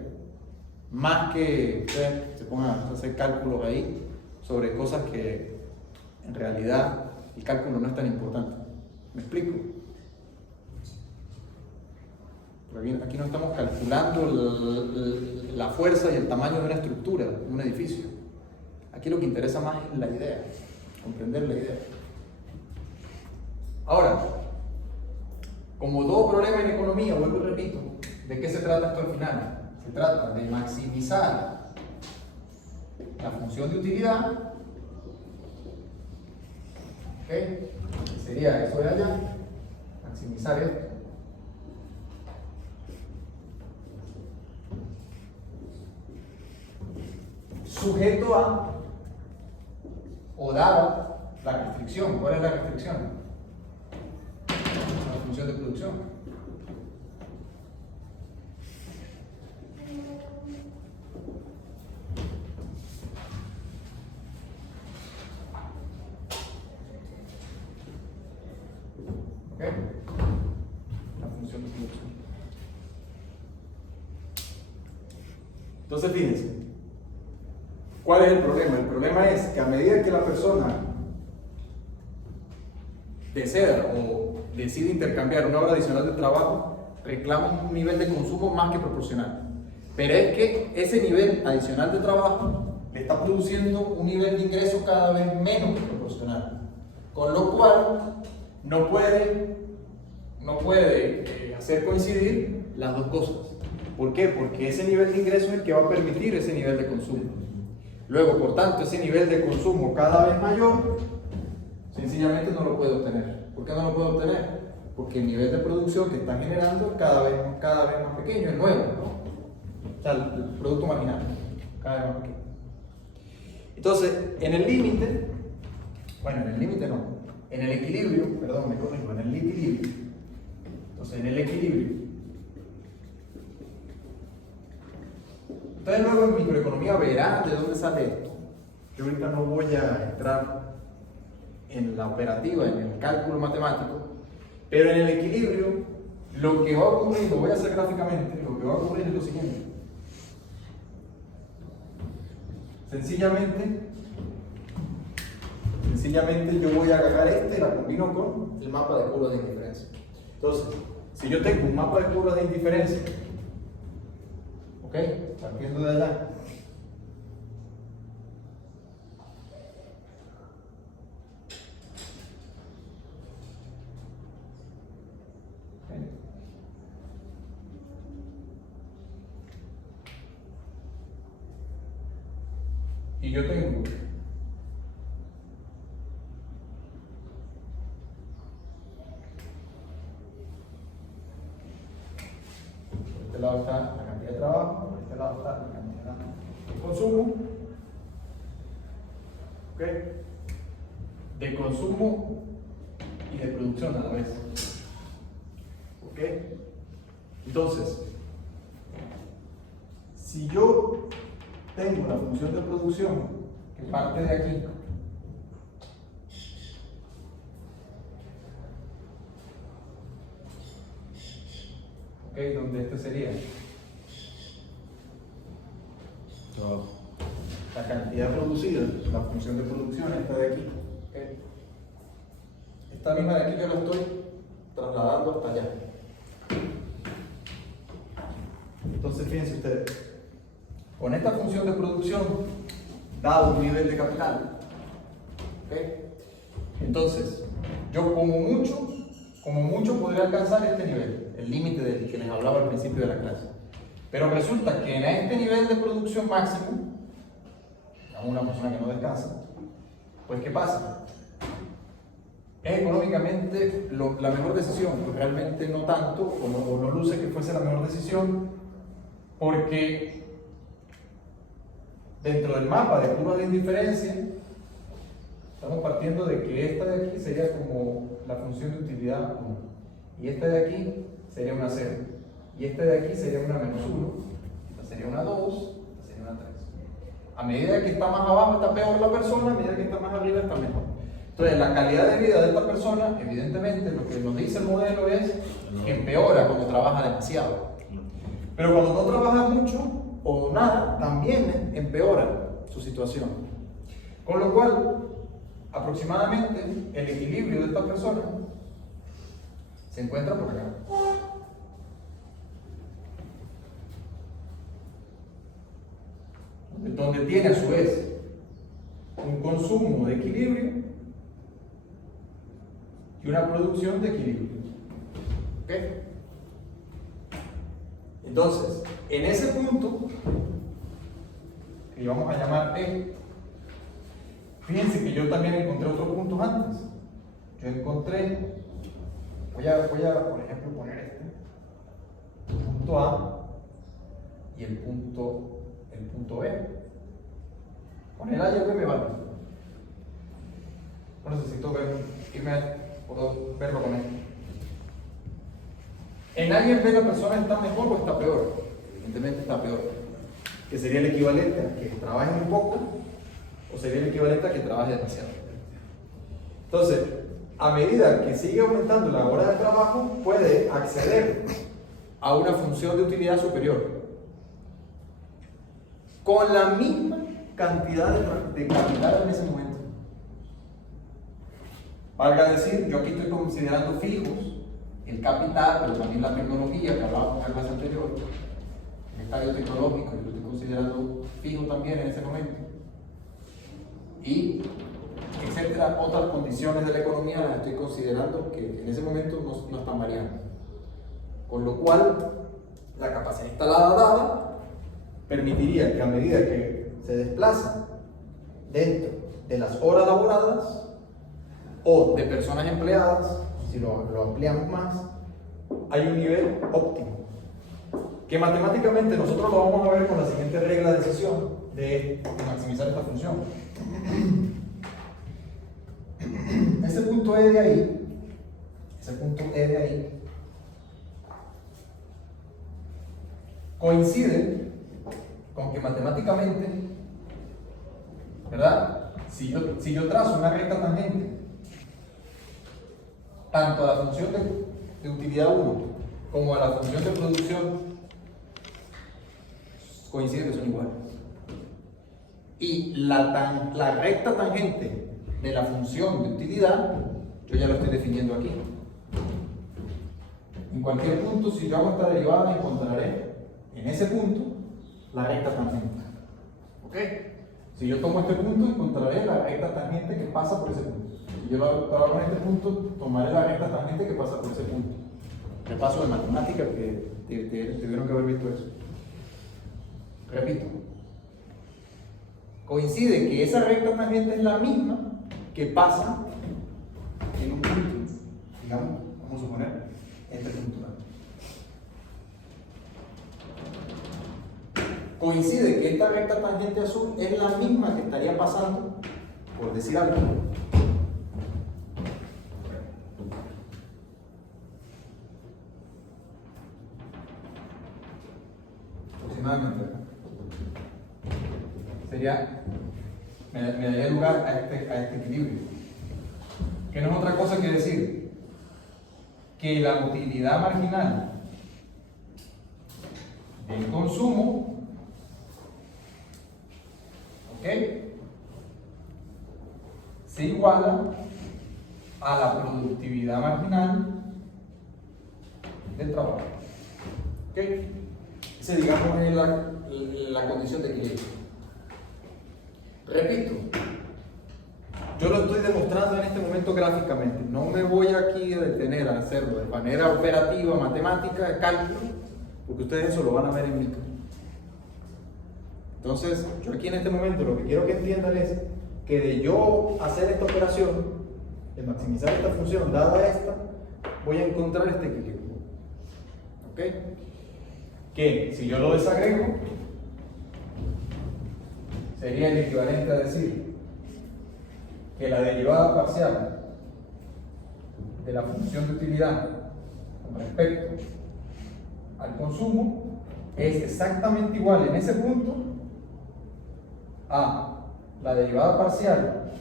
Más que ustedes se pongan a hacer cálculos ahí sobre cosas que en realidad el cálculo no es tan importante. ¿Me explico? Aquí no estamos calculando la fuerza y el tamaño de una estructura, de un edificio. Aquí lo que interesa más es la idea, comprender la idea. Ahora, como todo problema en economía, vuelvo y repito, ¿de qué se trata esto al final? Se trata de maximizar la función de utilidad, ¿ok? Que sería eso de allá, maximizar esto. Sujeto a o dada la restricción. ¿Cuál es la restricción? La función de producción. ¿Ok? La función de producción. Entonces fíjense, ¿cuál es el problema? El problema es que a medida que la persona desea o decide intercambiar una hora adicional de trabajo, reclama un nivel de consumo más que proporcional. Pero es que ese nivel adicional de trabajo le está produciendo un nivel de ingreso cada vez menos que proporcional. Con lo cual, no puede hacer coincidir las dos cosas. ¿Por qué? Porque ese nivel de ingreso es el que va a permitir ese nivel de consumo. Luego, por tanto, ese nivel de consumo cada vez mayor, sencillamente no lo puede obtener. ¿Por qué no lo puede obtener? Porque el nivel de producción que está generando es cada vez más pequeño, es nuevo, ¿no? O sea, el producto marginal, cada vez más pequeño. Entonces, en el límite, bueno, en el límite no, en el equilibrio, perdón, me corrijo, en el equilibrio. Entonces, en el equilibrio, ustedes luego en microeconomía verán de dónde sale esto. Yo ahorita no voy a entrar en la operativa, en el cálculo matemático, pero en el equilibrio, lo que va a ocurrir, lo voy a hacer gráficamente, lo que va a ocurrir es lo siguiente. Sencillamente yo voy a agarrar este y la combino con el mapa de curvas de indiferencia. Entonces, si yo tengo un mapa de curvas de indiferencia, ¿ok? Partiendo de allá. Y yo tengo este lado está la cantidad de trabajo, por este lado está la cantidad de consumo. ¿Ok? De consumo y de producción a la vez. ¿Ok? Entonces, si yo tengo la función de producción que parte de aquí, ¿ok? Donde este sería Trabajo. la cantidad producida, la función de producción, esta de aquí. ¿Ok? Esta misma de aquí yo la estoy trasladando hasta allá. Entonces, fíjense ustedes, con esta función de producción, dado un nivel de capital, ¿ok? Entonces, yo como mucho podría alcanzar este nivel, el límite del que les hablaba al principio de la clase. Pero resulta que en este nivel de producción máximo, digamos una persona que no descansa, pues ¿qué pasa? ¿Es económicamente la mejor decisión? Pues realmente no tanto, o no luce que fuese la mejor decisión, porque dentro del mapa de curvas de indiferencia, estamos partiendo de que esta de aquí sería como la función de utilidad 1, y esta de aquí sería una 0, y esta de aquí sería una menos 1, esta sería una 2, esta sería una 3. A medida que está más abajo está peor la persona, a medida que está más arriba está mejor. Entonces, la calidad de vida de esta persona, evidentemente, lo que nos dice el modelo es que empeora cuando trabaja demasiado. Pero cuando no trabaja mucho o nada, también empeora su situación. Con lo cual, aproximadamente el equilibrio de esta persona se encuentra por acá. Donde tiene a su vez un consumo de equilibrio y una producción de equilibrio. ¿Ok? Entonces, en ese punto, que vamos a llamar E, fíjense que yo también encontré otros puntos antes. Yo encontré, voy a por ejemplo poner el punto A y el punto B. Con el A y el B me vale. No necesito puedo verlo con él. En A y en B la persona está mejor o está peor. Evidentemente está peor. Que sería el equivalente a que trabaje un poco o sería el equivalente a que trabaje demasiado. Entonces, a medida que sigue aumentando la hora de trabajo, puede acceder a una función de utilidad superior con la misma cantidad de capital en ese momento. Valga decir, yo aquí estoy considerando fijos el capital, pero también la tecnología que hablábamos en la clase anterior, el estadio tecnológico, yo lo estoy considerando fijo también en ese momento. Y etcétera, otras condiciones de la economía las estoy considerando que en ese momento no están variando. Con lo cual, la capacidad instalada dada permitiría que a medida que se desplaza dentro de las horas laboradas o de personas empleadas, si lo ampliamos más, hay un nivel óptimo. Que matemáticamente nosotros lo vamos a ver con la siguiente regla de decisión de maximizar esta función. Ese punto E de ahí, coincide con que matemáticamente, ¿verdad? Si yo trazo una recta tangente, tanto a la función de utilidad 1 como a la función de producción, coincide que son iguales. Y la recta tangente de la función de utilidad, yo ya lo estoy definiendo aquí. En cualquier punto, si yo hago esta derivada, encontraré en ese punto la recta tangente. ¿Ok? Si yo tomo este punto, encontraré la recta tangente que pasa por ese punto. Si yo lo trabajo en este punto, tomaré la recta tangente que pasa por ese punto. Repaso de matemática que tuvieron que haber visto eso. Repito. Coincide que esa recta tangente es la misma que pasa en un punto, digamos, vamos a suponer, este punto. coincide que esta recta tangente azul es la misma que estaría pasando, por decir algo, aproximadamente acá. Me daría lugar a este equilibrio, que no es otra cosa que decir que la utilidad marginal del consumo, ¿ok?, se iguala a la productividad marginal del trabajo. ¿Ok? Esa, digamos, es la condición de equilibrio. Repito, yo lo estoy demostrando en este momento gráficamente. No me voy aquí a detener a hacerlo de manera operativa, matemática, de cálculo, porque ustedes eso lo van a ver en micro. Entonces, yo aquí en este momento lo que quiero que entiendan es que de yo hacer esta operación, de maximizar esta función dada esta, voy a encontrar este equilibrio. ¿Ok? Que si yo lo desagrego, sería el equivalente a decir que la derivada parcial de la función de utilidad con respecto al consumo es exactamente igual en ese punto a la derivada parcial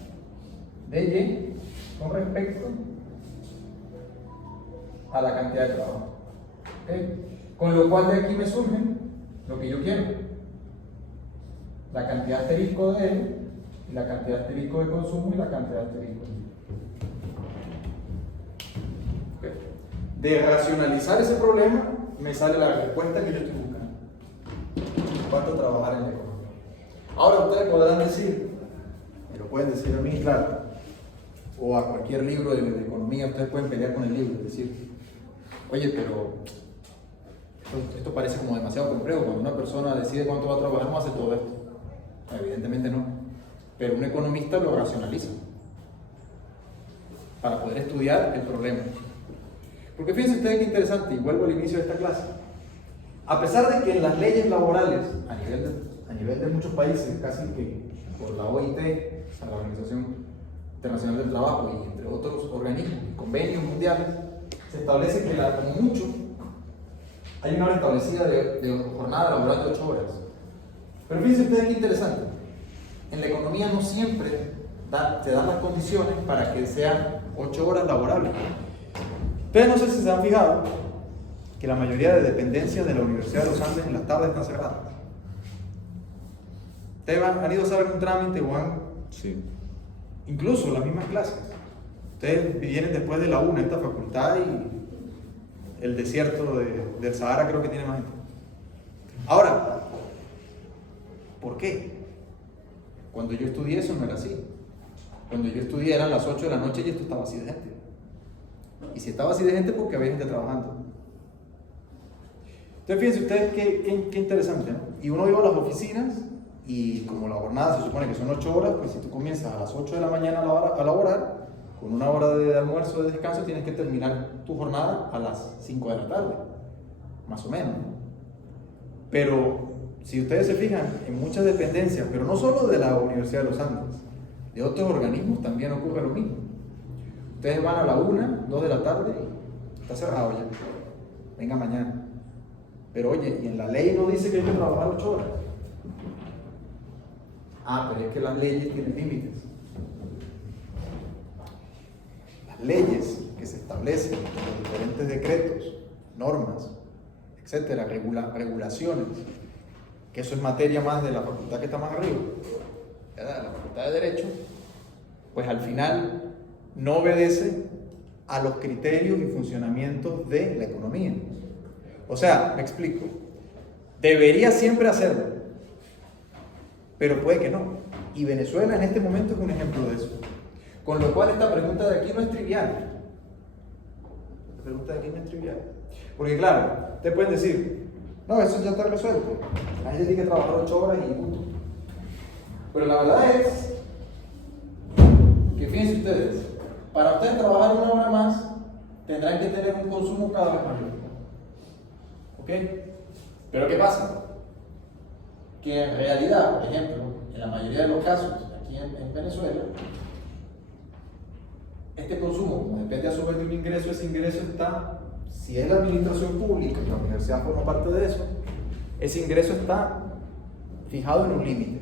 de Y con respecto a la cantidad de trabajo. ¿Okay? Con lo cual de aquí me surge lo que yo quiero: la cantidad asterisco de L, y la cantidad asterisco de consumo y la cantidad asterisco de Y. ¿Okay? De racionalizar ese problema me sale la respuesta que yo estoy buscando. ¿Cuánto trabajar en la economía? Ahora ustedes podrán decir, me lo pueden decir a mí, claro, o a cualquier libro de economía, ustedes pueden pelear con el libro y decir, oye, pero esto parece como demasiado complejo. Cuando una persona decide cuánto va a trabajar, no hace todo esto. Evidentemente no. Pero un economista lo racionaliza para poder estudiar el problema. Porque fíjense ustedes qué interesante, y vuelvo al inicio de esta clase. A pesar de que en las leyes laborales, a nivel de muchos países, casi que por la OIT, la Organización Internacional del Trabajo, y entre otros organismos y convenios mundiales, se establece que como mucho hay una hora establecida de jornada laboral de 8 horas. Pero fíjense ustedes qué interesante. En la economía no siempre te dan las condiciones para que sean 8 horas laborables. Ustedes no sé si se han fijado que la mayoría de dependencias de la Universidad de los Andes en las tardes están cerradas. Ustedes han ido a hacer algún trámite o han... Sí. Incluso las mismas clases. Ustedes vienen después de la UNA, esta facultad, y el desierto del Sahara creo que tiene más gente. Ahora, ¿por qué? Cuando yo estudié eso no era así. Cuando yo estudié eran las 8 de la noche y esto estaba así de gente. Y si estaba así de gente, porque había gente trabajando. Entonces fíjense ustedes qué interesante, ¿no? Y uno iba a las oficinas y como la jornada se supone que son 8 horas, pues si tú comienzas a las 8 de la mañana a laborar, con una hora de almuerzo, de descanso, tienes que terminar tu jornada a las 5 de la tarde, más o menos. Pero si ustedes se fijan, en muchas dependencias, pero no solo de la Universidad de los Andes, de otros organismos también ocurre lo mismo. Ustedes van a la 1, 2 de la tarde y está cerrado ya. Venga mañana. Pero oye, y en la ley no dice que hay que trabajar 8 horas. Ah, pero es que las leyes tienen límites. Las leyes que se establecen en los diferentes decretos, normas, etcétera, regulaciones, que eso es materia más de la facultad que está más arriba, ¿verdad? La facultad de Derecho, pues al final no obedece a los criterios y funcionamientos de la economía. O sea, me explico, debería siempre hacerlo, pero puede que no. Y Venezuela en este momento es un ejemplo de eso. Con lo cual esta pregunta de aquí no es trivial. La pregunta de aquí no es trivial. Porque claro, ustedes pueden decir, no, eso ya está resuelto. La gente tiene que trabajar 8 horas y punto. Pero la verdad es que fíjense ustedes, para ustedes trabajar 1 hora más, tendrán que tener un consumo cada vez mayor. ¿Ok? Pero ¿qué pasa? que en realidad, por ejemplo, en la mayoría de los casos, aquí en Venezuela, este consumo, como depende a su vez de un ingreso, ese ingreso está, si es la administración pública, y la universidad forma parte de eso, ese ingreso está fijado en un límite.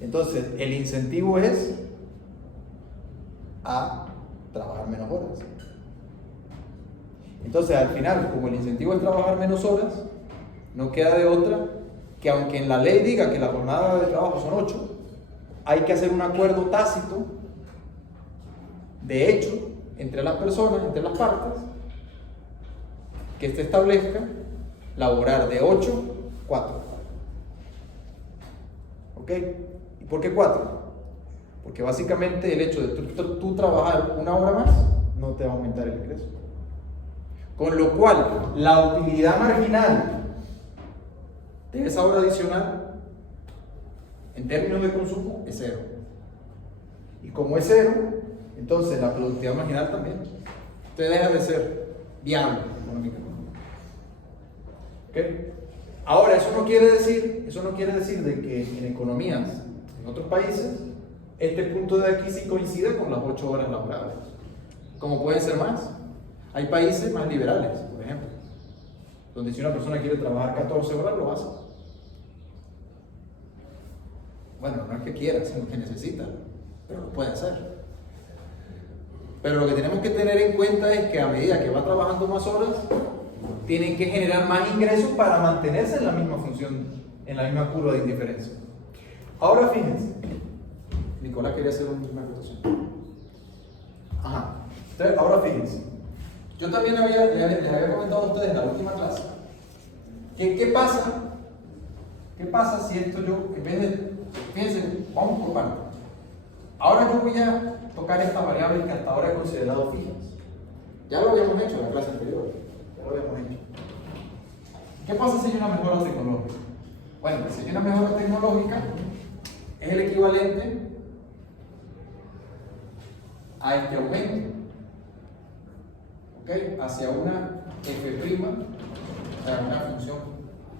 Entonces, el incentivo es a trabajar menos horas. Entonces, al final, como el incentivo es trabajar menos horas, no queda de otra que, aunque en la ley diga que la jornada de trabajo son 8, hay que hacer un acuerdo tácito, de hecho, entre las personas, entre las partes, que se establezca laborar de 8 a 4. ¿Ok? ¿Y por qué 4? Porque básicamente el hecho de tú trabajar una hora más no te va a aumentar el ingreso. Con lo cual, la utilidad marginal de esa hora adicional, en términos de consumo, es 0. Y como es 0, entonces la productividad marginal también. Entonces deja de ser viable económicamente. ¿Okay? Ahora, eso no quiere decir de que en economías, en otros países, este punto de aquí sí coincide con las 8 horas laborables. Como pueden ser más. Hay países más liberales, por ejemplo, donde si una persona quiere trabajar 14 horas, lo hace. Bueno, no es que quiera, sino que necesita, pero lo puede hacer. Pero lo que tenemos que tener en cuenta es que a medida que va trabajando más horas, tienen que generar más ingresos para mantenerse en la misma función, en la misma curva de indiferencia. Ahora fíjense, Nicolás quería hacer una acotación. Ajá. Entonces, ahora fíjense. Yo también les había comentado a ustedes en la última clase que ¿qué pasa? ¿Qué pasa si esto yo, en vez de, fíjense, vamos por partes. Ahora yo voy a tocar esta variable que hasta ahora he considerado fijas. Ya lo habíamos hecho en la clase anterior. Ya lo habíamos hecho. ¿Qué pasa si hay una mejora tecnológica? Bueno, pues si hay una mejora tecnológica, es el equivalente a este aumento. ¿Ok? Hacia una F', o sea, una función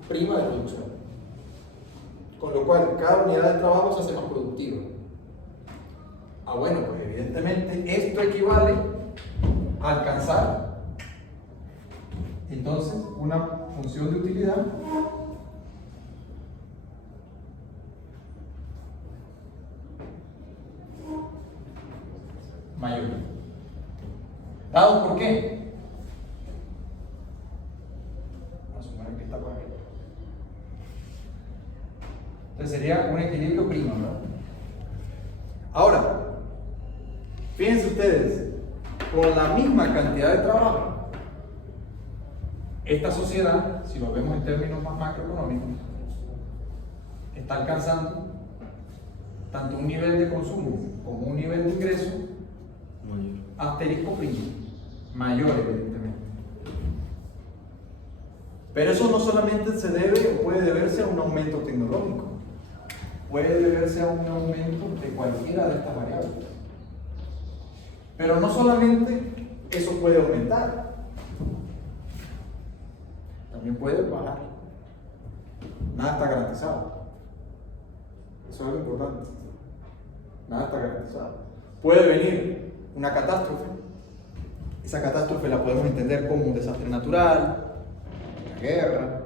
prima de producción. Con lo cual, cada unidad de trabajo se hace más productiva. Ah, bueno, pues evidentemente esto equivale a alcanzar entonces una función de utilidad mayor. ¿Dado por qué? Vamos a suponer que está por aquí. Entonces sería un equilibrio primo, ¿verdad? Ahora, fíjense ustedes, con la misma cantidad de trabajo, esta sociedad, si lo vemos en términos más macroeconómicos, está alcanzando tanto un nivel de consumo como un nivel de ingreso asterisco primo, mayor evidentemente. Pero eso no solamente se debe o puede deberse a un aumento tecnológico, puede deberse a un aumento de cualquiera de estas variables. Pero no solamente eso puede aumentar, también puede bajar. Nada está garantizado. Eso es lo importante. Nada está garantizado. Puede venir una catástrofe. Esa catástrofe la podemos entender como un desastre natural, una guerra,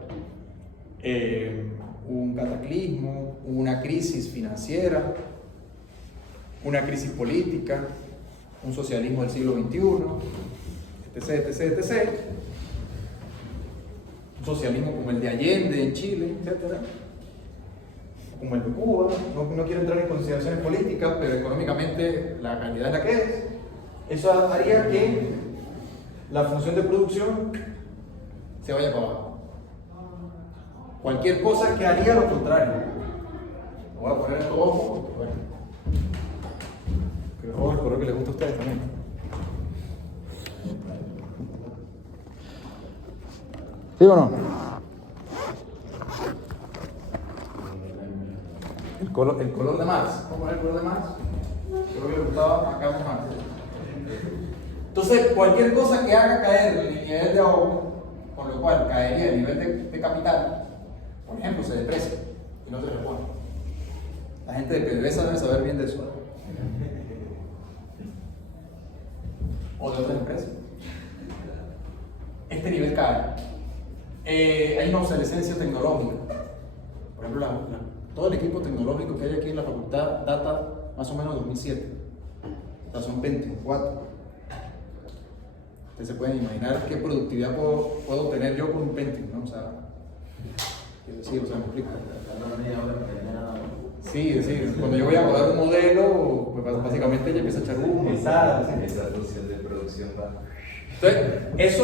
un cataclismo, una crisis financiera, una crisis política, un socialismo del siglo XXI, etc., etc., etc. Un socialismo como el de Allende en Chile, etc., como el de Cuba. No quiero entrar en consideraciones políticas, pero económicamente la realidad es la que es. Eso haría que la función de producción se vaya para abajo. Cualquier cosa que haría lo contrario. Lo voy a poner esto rojo porque, bueno, que el rojo es el color que les gusta a ustedes también. ¿Sí o no? El color de Marx. ¿Cómo es el color de Marx? Creo que le gustaba a Karl Marx. Entonces, cualquier cosa que haga caer el nivel de ahorro, con lo cual caería el nivel de capital, por ejemplo, se deprecia y no se repone. La gente de PDVSA debe saber bien de eso. O de otras empresas. Este nivel cae. Hay una obsolescencia tecnológica. Por ejemplo, todo el equipo tecnológico que hay aquí en la facultad data más o menos 2007. O sea, son 24. Ustedes se pueden imaginar qué productividad puedo tener yo con un Pentium, ¿no? O sea, quiero decir, me explico. Sí, cuando yo voy a rodar un modelo, pues básicamente ya empieza a echar humo y tal. Esa función de producción va. Entonces,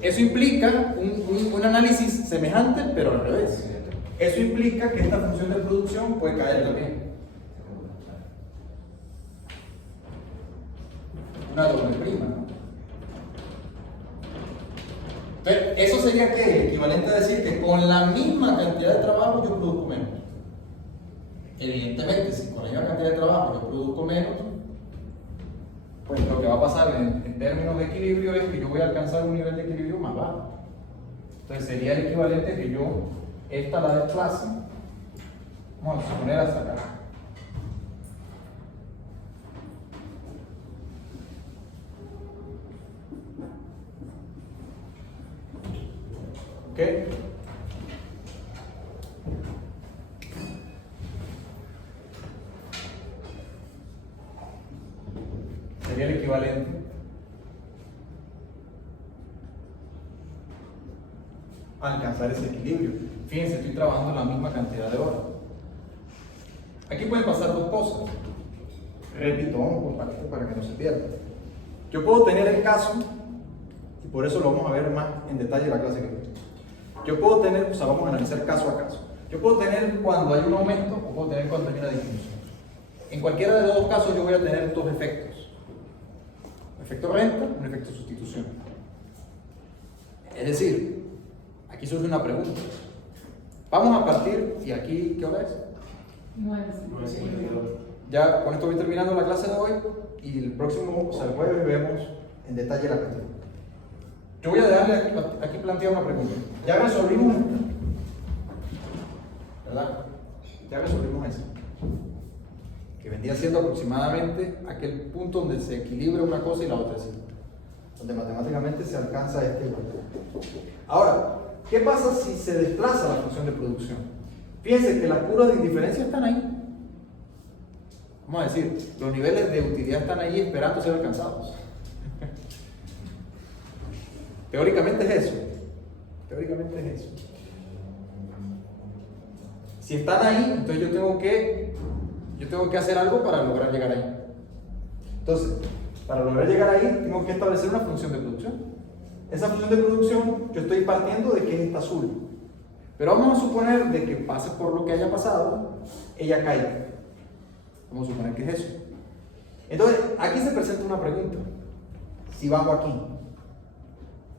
eso implica un análisis semejante, pero al revés. Eso implica que esta función de producción puede caer también. Una doble prima, ¿no? Entonces, eso sería ¿qué? Equivalente a decir que con la misma cantidad de trabajo yo produzco menos. Evidentemente, si con la misma cantidad de trabajo yo produzco menos, pues lo que va a pasar en términos de equilibrio es que yo voy a alcanzar un nivel de equilibrio más bajo. Entonces sería el equivalente a que yo esta la desplace, vamos a suponer hasta acá. ¿Ok? Sería el equivalente a alcanzar ese equilibrio. Fíjense, estoy trabajando la misma cantidad de horas. Aquí pueden pasar dos cosas. Repito, vamos por partes para que no se pierda. Yo puedo tener el caso, y por eso lo vamos a ver más en detalle en la clase que viene. Yo puedo tener, o sea, vamos a analizar caso a caso. Yo puedo tener cuando hay un aumento o puedo tener cuando hay una disminución. En cualquiera de los dos casos yo voy a tener dos efectos. Un efecto renta, un efecto sustitución. Es decir, aquí surge una pregunta. Vamos a partir, y aquí, ¿qué hora es? 9. Ya con esto voy terminando la clase de hoy y el próximo, o sea, el jueves vemos en detalle la cuestión. Yo voy a dejarle aquí planteada una pregunta. Ya resolvimos esta, ¿verdad? Ya resolvimos esa. Que vendría siendo aproximadamente aquel punto donde se equilibra una cosa y la otra sí. Donde matemáticamente se alcanza este igual. Ahora, ¿qué pasa si se desplaza la función de producción? Fíjense que las curvas de indiferencia están ahí. Vamos a decir, los niveles de utilidad están ahí esperando ser alcanzados. Teóricamente es eso. Teóricamente es eso. Si están ahí, entonces yo tengo que hacer algo para lograr llegar ahí. Entonces, para lograr llegar ahí, tengo que establecer una función de producción. Esa función de producción, yo estoy partiendo de que es esta azul. Pero vamos a suponer de que pase por lo que haya pasado, ella caiga. Vamos a suponer que es eso. Entonces, aquí se presenta una pregunta. Si bajo aquí,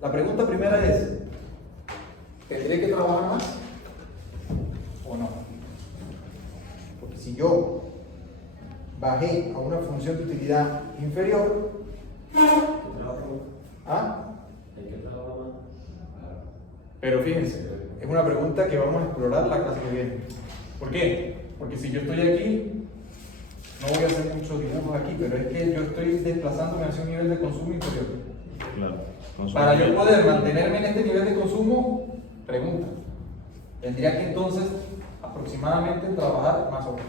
la pregunta primera es: ¿tendré que trabajar más o no? Porque si yo bajé a una función de utilidad inferior, ¿ah? Pero fíjense, es una pregunta que vamos a explorar la clase que viene. ¿Por qué? Porque si yo estoy aquí, no voy a hacer muchos dibujos aquí, pero es que yo estoy desplazándome hacia un nivel de consumo inferior. Claro. Para yo poder mantenerme en este nivel de consumo, pregunta, tendría que entonces aproximadamente trabajar más horas.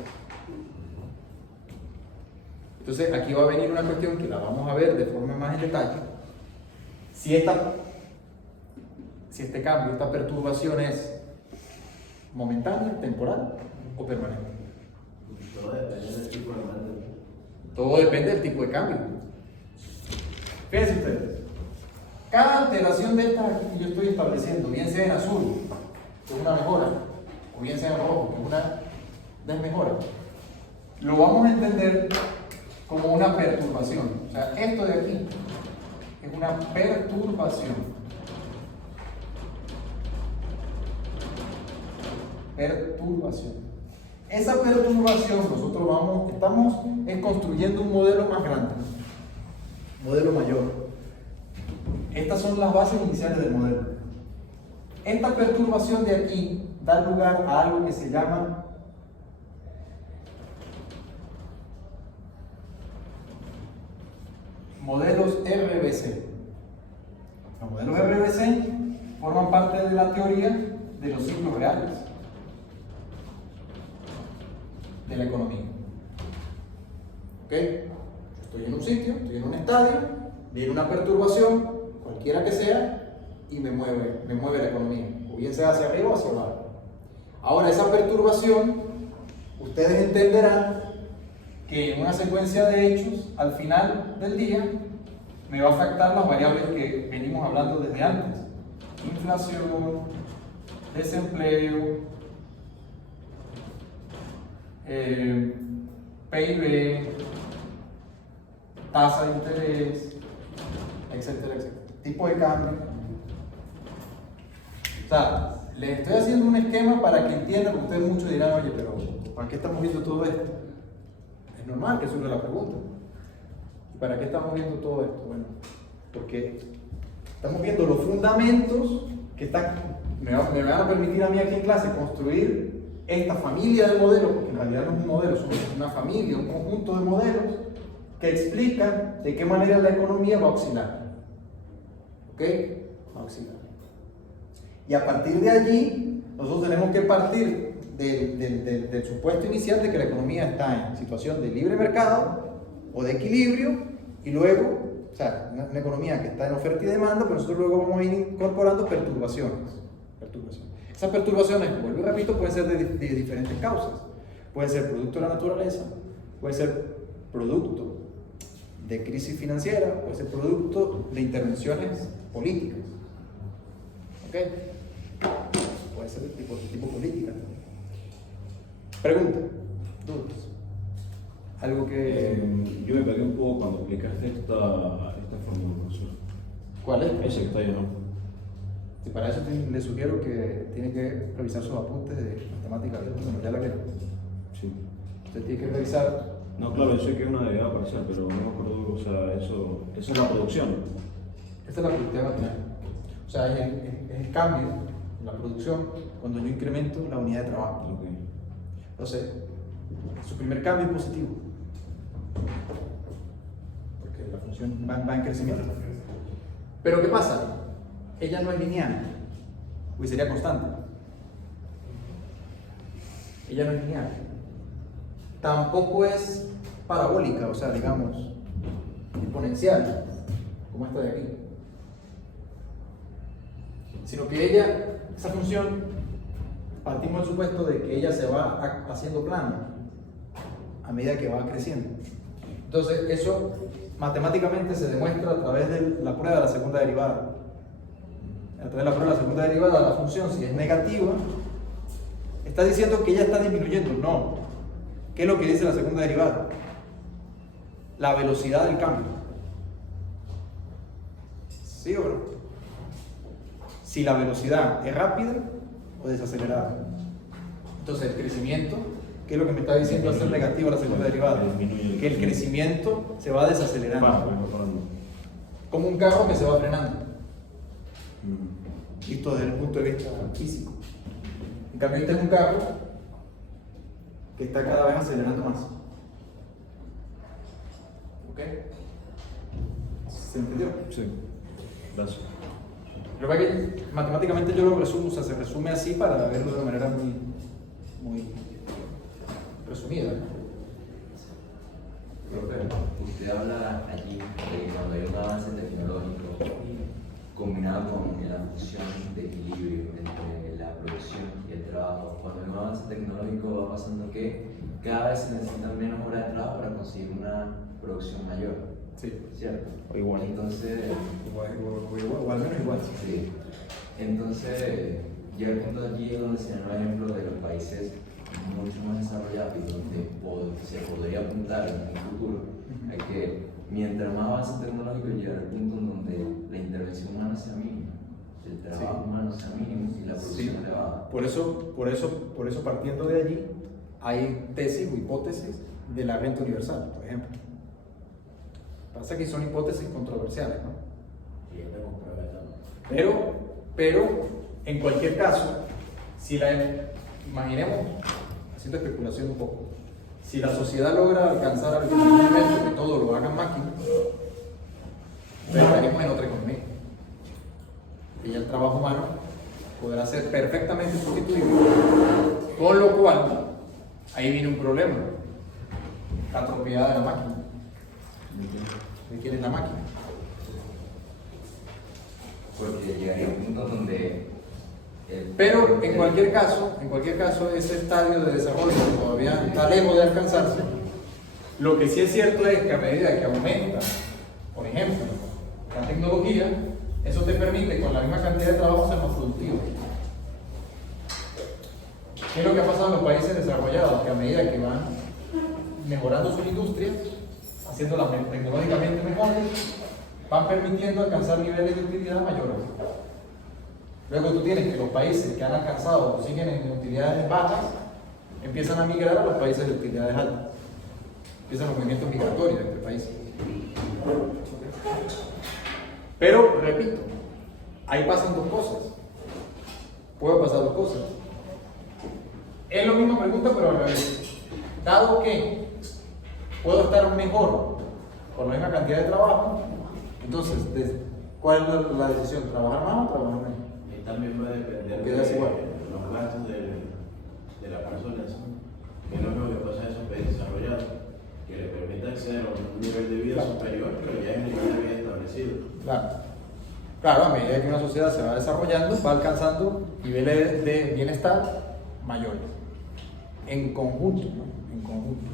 Entonces aquí va a venir una cuestión que la vamos a ver de forma más en detalle. Si este cambio, esta perturbación es momentánea, temporal o permanente. Todo depende del tipo de cambio. Todo depende del tipo de cambio. Fíjense ustedes, cada alteración de estas que yo estoy estableciendo, bien sea en azul, que es una mejora, o bien sea en rojo, que es una desmejora, lo vamos a entender como una perturbación. O sea, esto de aquí es una perturbación. Perturbación. Esa perturbación nosotros estamos construyendo un modelo más grande, modelo mayor. Estas son las bases iniciales del modelo. Esta perturbación de aquí da lugar a algo que se llama modelos RBC. Los modelos RBC forman parte de la teoría de los ciclos reales de la economía. ¿Ok? Estoy en un sitio, estoy en un estadio, viene una perturbación, cualquiera que sea, y me mueve la economía, o bien sea hacia arriba o hacia abajo. Ahora, esa perturbación, ustedes entenderán que en una secuencia de hechos, al final del día, me va a afectar las variables que venimos hablando desde antes. Inflación, desempleo, PIB, tasa de interés, etcétera, etcétera. Tipo de cambio. O sea, les estoy haciendo un esquema para que entiendan, porque ustedes muchos dirán, oye, pero ¿para qué estamos viendo todo esto? Es normal que surja la pregunta. ¿Y para qué estamos viendo todo esto? Bueno, porque estamos viendo los fundamentos que me van a permitir a mí aquí en clase construir esta familia de modelos, porque en realidad no es un modelo, es una familia, un conjunto de modelos que explican de qué manera la economía va a oscilar. ¿Ok? Va a oscilar. Y a partir de allí, nosotros tenemos que partir del supuesto inicial de que la economía está en situación de libre mercado o de equilibrio, y luego, o sea, una economía que está en oferta y demanda, pero nosotros luego vamos a ir incorporando perturbaciones. Esas perturbaciones, vuelvo y repito, pueden ser de diferentes causas. Pueden ser producto de la naturaleza, pueden ser producto de crisis financiera, puede ser producto de intervenciones políticas. ¿Ok? Puede ser de tipo política también. Pregunta, dudas. Algo que... Yo me perdí un poco cuando explicaste esta fórmula, profesor. ¿Cuál es? Ese que está ahí, ¿no? Sí, para eso le sugiero que tiene que revisar sus apuntes de matemáticas. Bueno, ya la veo. Sí. Usted tiene que revisar. No, claro, yo sé que es una derivada parcial, pero no me acuerdo, o sea, eso es la producción. Esta es la productividad material. O sea, es el cambio en la producción cuando yo incremento la unidad de trabajo. Ok. Entonces, su primer cambio es positivo, porque la función va en crecimiento. Pero ¿qué pasa? Ella no es lineal, pues sería constante. Ella no es lineal. Tampoco es parabólica, o sea, digamos, exponencial, como esta de aquí. Sino que esa función, partimos del supuesto de que ella se va haciendo plana a medida que va creciendo. Entonces, eso matemáticamente se demuestra a través de la prueba de la segunda derivada. A través de la prueba de la segunda derivada, la función, si es negativa, está diciendo que ella está disminuyendo. No. ¿Qué es lo que dice la segunda derivada? La velocidad del cambio. ¿Sí o no? Si la velocidad es rápida o desacelerada. Entonces, el crecimiento, ¿qué es lo que me está diciendo al ser negativo la segunda derivada? Que el crecimiento se va desacelerando. Como un carro que se va frenando. Visto desde el punto de vista físico. En cambio, este es un carro que está cada vez acelerando más. ¿Ok? ¿Se entendió? Sí. Gracias. Lo que pasa es que matemáticamente yo lo resumo, o sea, se resume así para verlo de manera muy resumida. Usted habla allí de que cuando hay un avance tecnológico combinado con la función de equilibrio entre la producción y el trabajo, cuando hay un avance tecnológico va pasando que cada vez se necesitan menos horas de trabajo para conseguir una producción mayor. Sí. ¿Cierto? O igual. Entonces, O al menos igual. sí. Entonces, llega el punto allí donde se da el ejemplo de los países mucho más desarrollados y donde se podría apuntar en el futuro a que mientras más avance tecnológico llegar al punto en donde la intervención humana sea mínima, el trabajo humano sea mínimo y la producción elevada. Por eso partiendo de allí hay tesis o hipótesis de la renta universal, por ejemplo. Pasa que son hipótesis controversiales, ¿no? Pero En cualquier caso, si imaginemos, haciendo especulación un poco, si la sociedad logra alcanzar algún momento que todo lo hagan máquinas, estaremos en otra economía. Y ya el trabajo humano podrá ser perfectamente sustituido, con lo cual ahí viene un problema: la propiedad de la máquina. ¿De quién es la máquina? Porque llegaría un punto donde... Pero en cualquier caso, ese estadio de desarrollo todavía está lejos de alcanzarse. Lo que sí es cierto es que a medida que aumenta, por ejemplo, la tecnología, eso te permite con la misma cantidad de trabajo ser más productivo. ¿Qué es lo que ha pasado en los países desarrollados? Que a medida que van mejorando sus industrias, haciéndolas tecnológicamente mejores, van permitiendo alcanzar niveles de utilidad mayores. Luego tú tienes que los países que han alcanzado o siguen en utilidades bajas empiezan a migrar a los países de utilidades altas. Empiezan los movimientos migratorios de este país. Pero, repito, ahí pasan dos cosas. Pueden pasar dos cosas. Es la misma pregunta, pero al revés. Dado que puedo estar mejor con la misma cantidad de trabajo, entonces, ¿cuál es la decisión? ¿Trabajar más o trabajar menos? Y también va a depender Queda igual. los gastos de la persona, que no es lo que pasa en esos países desarrollados, que le permite acceder a un nivel de vida superior, pero ya es un nivel de vida establecido. Claro, a medida que una sociedad se va desarrollando, va alcanzando niveles de bienestar mayores. En conjunto, ¿no? En conjunto.